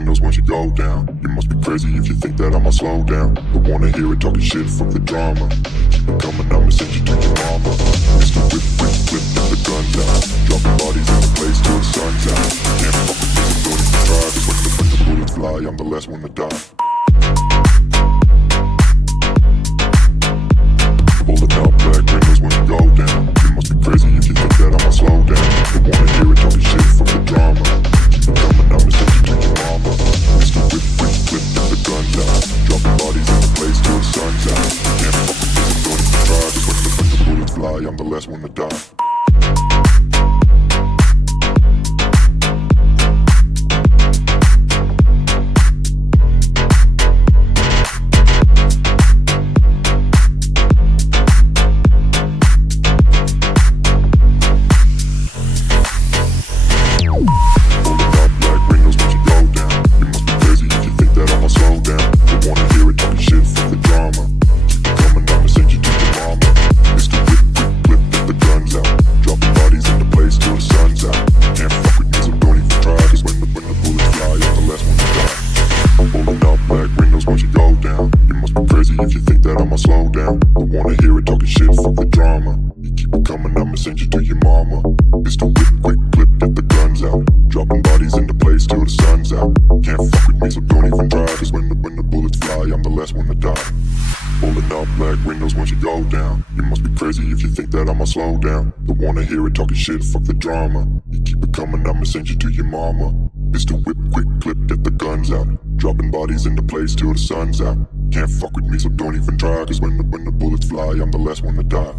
windows once you go down. You must be crazy if you think that I'ma slow down. Don't wanna hear it talking shit, fuck the drama. Keep it coming, I'ma send you to your mama. Mr. Whip, whip, whip, get the guns out. Dropping bodies in the place till the sun's out. Can't fuck with me, so don't even try. Cause when the bullets fly, I'm the last one to die. Pulling out black windows when you go down. You must be crazy if you think that I'ma slow down. Don't wanna hear it talking shit, fuck the drama. Keep it coming, I'ma send you to your mama. Mr. Whip, whip, whip, get the guns out. Dropping bodies in the place till the sun's out. Can't fuck with me, so don't even try. Cause when the bullets fly, I'm the last one to die. Slow down, don't wanna hear it talking shit, fuck the drama. You keep it coming, I'ma send you to your mama. Mr. Whip, quick clip, get the guns out. Dropping bodies into place till the sun's out. Can't fuck with me, so don't even try. Cause when the bullets fly, I'm the last one to die.